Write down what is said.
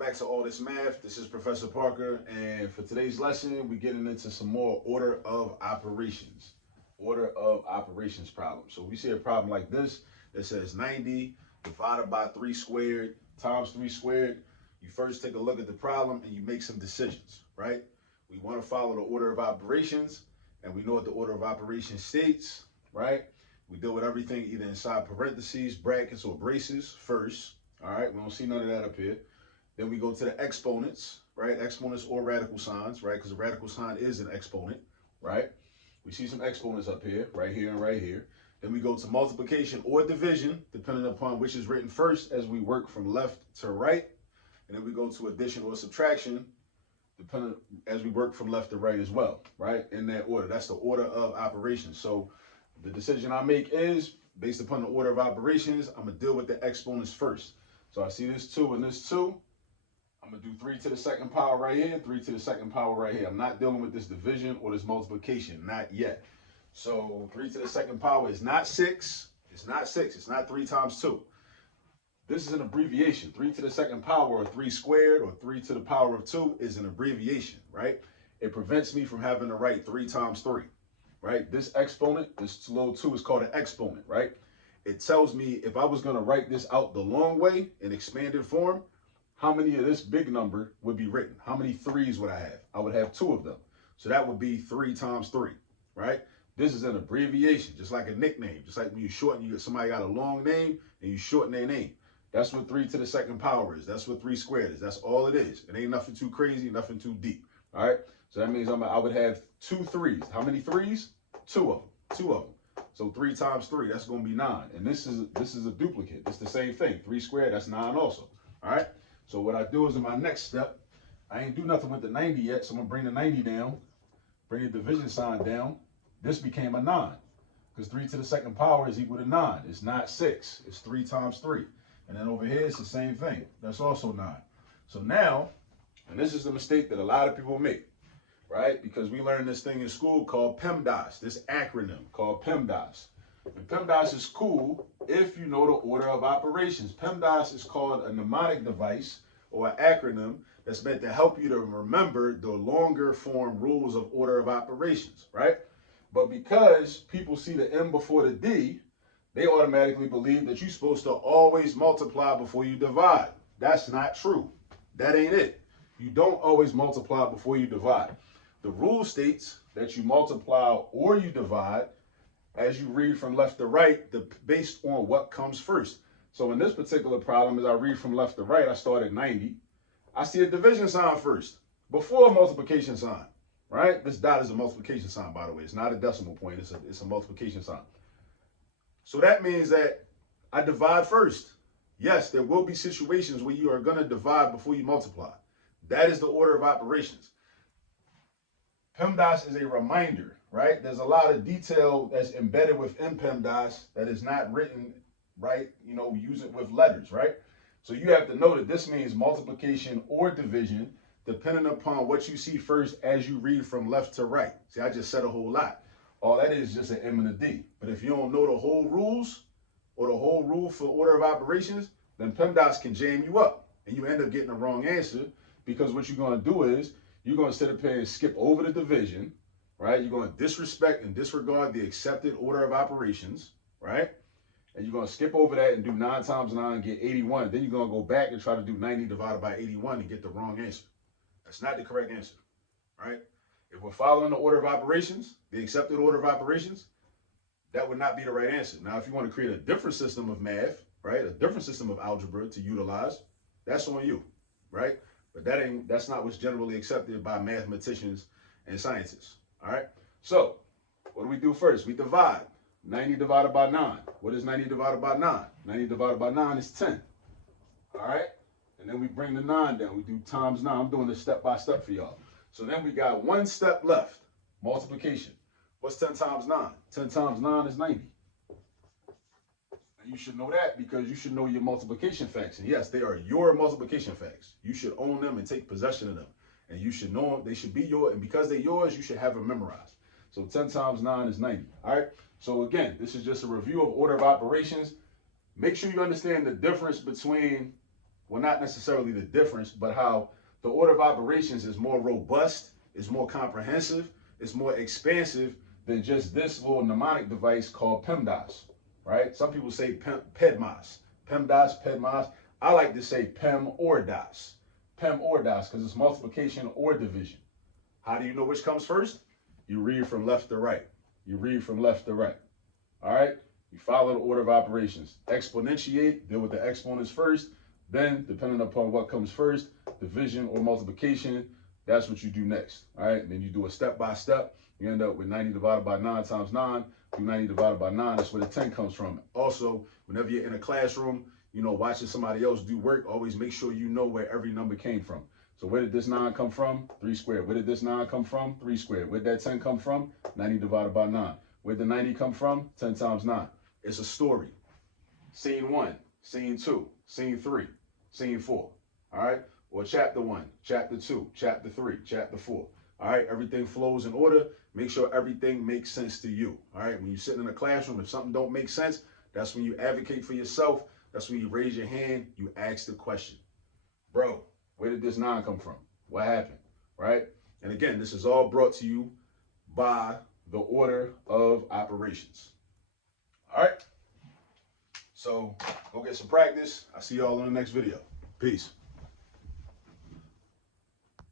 back to All This Math. This is Professor Parker, and for today's lesson, we're getting into some more order of operations. Order of operations problems. So we see a problem like this that says 90 divided by 3 squared times 3 squared. You first take a look at the problem and you make some decisions, right? We want to follow the order of operations, and we know what the order of operations states, right? We deal with everything either inside parentheses, brackets, or braces first. All right, we don't see none of that up here. Then we go to the exponents, right? Exponents or radical signs, right? Because a radical sign is an exponent, right? We see some exponents up here, right here and right here. Then we go to multiplication or division, depending upon which is written first as we work from left to right. And then we go to addition or subtraction, depending as we work from left to right as well, right? In that order. That's the order of operations. So the decision I make is, based upon the order of operations, I'm going to deal with the exponents first. So I see this 2 and this 2. I'm going to do 3 to the second power right here, 3 to the second power right here. I'm not dealing with this division or this multiplication, not yet. So 3 to the second power is not 6. It's not 6. It's not 3 times 2. This is an abbreviation. 3 to the second power, or 3 squared, or 3 to the power of 2 is an abbreviation, right? It prevents me from having to write 3 times 3, right? This exponent, this little 2 is called an exponent, right? It tells me if I was going to write this out the long way in expanded form, how many of this big number would be written? How many 3's would I have? I would have 2 of them. So that would be 3 times 3, right? This is an abbreviation, just like a nickname. Just like when you shorten, somebody got a long name and you shorten their name. That's what 3 to the second power is. That's what 3 squared is. That's all it is. It ain't nothing too crazy, nothing too deep, all right? So that means I would have 2 3's. How many 3's? 2 of them. 2 of them. So 3 times 3, that's going to be 9. And this is a duplicate. It's the same thing. 3 squared, that's 9 also. All right? So what I do is in my next step, I ain't do nothing with the 90 yet, so I'm going to bring the 90 down, bring the division sign down. This became a 9 because 3 to the second power is equal to 9. It's not 6. It's 3 times 3. And then over here, it's the same thing. That's also 9. So now, and this is the mistake that a lot of people make, right? Because we learned this thing in school called PEMDAS, this acronym called PEMDAS. And PEMDAS is cool if you know the order of operations. PEMDAS is called a mnemonic device or an acronym that's meant to help you to remember the longer form rules of order of operations, right? But because people see the M before the D, they automatically believe that you're supposed to always multiply before you divide. That's not true. That ain't it. You don't always multiply before you divide. The rule states that you multiply or you divide as you read from left to right, based on what comes first. So in this particular problem, as I read from left to right, I start at 90. I see a division sign first, before a multiplication sign, right? This dot is a multiplication sign, by the way. It's not a decimal point. It's a multiplication sign. So that means that I divide first. Yes, there will be situations where you are going to divide before you multiply. That is the order of operations. PEMDAS is a reminder, right? There's a lot of detail that's embedded within PEMDAS that is not written, right? You know, use it with letters, right? So you have to know that this means multiplication or division, depending upon what you see first as you read from left to right. See, I just said a whole lot. All that is just an M and a D. But if you don't know the whole rules or the whole rule for order of operations, then PEMDAS can jam you up and you end up getting the wrong answer, because what you're going to do is you're going to sit up here and skip over the division, right? You're going to disrespect and disregard the accepted order of operations, right? And you're going to skip over that and do 9 times 9 and get 81. Then you're going to go back and try to do 90 divided by 81 and get the wrong answer. That's not the correct answer, right? If we're following the order of operations, the accepted order of operations, that would not be the right answer. Now, if you want to create a different system of math, right, a different system of algebra to utilize, that's on you, right? But that's not what's generally accepted by mathematicians and scientists, all right? So what do we do first? We divide. 90 divided by 9. What is 90 divided by 9? 90 divided by 9 is 10, all right? And then we bring the 9 down. We do times 9. I'm doing this step by step for y'all. So then we got one step left, multiplication. What's 10 times 9? 10 times 9 is 90. And you should know that because you should know your multiplication facts. And yes, they are your multiplication facts. You should own them and take possession of them. And you should know them. They should be yours. And because they're yours, you should have them memorized. So 10 times 9 is 90. All right? So again, this is just a review of order of operations. Make sure you understand the difference between well, not necessarily the difference, but how the order of operations is more robust, is more comprehensive, is more expansive than just this little mnemonic device called PEMDAS, right? Some people say PEMDAS, PEMDAS. I like to say PEM or DAS, because it's multiplication or division. How do you know which comes first? You read from left to right. You read from left to right. All right? You follow the order of operations. Exponentiate, deal with the exponents first. Then, depending upon what comes first, division or multiplication, that's what you do next. All right? And then you do a step by step. You end up with 90 divided by 9 times 9. Do 90 divided by 9. That's where the 10 comes from. Also, whenever you're in a classroom, you know, watching somebody else do work, always make sure you know where every number came from. So where did this 9 come from? 3 squared. Where did this 9 come from? 3 squared. Where did that 10 come from? 90 divided by 9. Where did the 90 come from? 10 times 9. It's a story. Scene 1, scene 2, scene 3, scene 4. All right? Or chapter 1, chapter 2, chapter 3, chapter 4. All right? Everything flows in order. Make sure everything makes sense to you. All right? When you're sitting in a classroom, if something don't make sense, that's when you advocate for yourself. That's when you raise your hand, you ask the question. Bro, where did this 9 come from? What happened? Right? And again, this is all brought to you by the order of operations. All right? So go get some practice. I'll see y'all in the next video. Peace.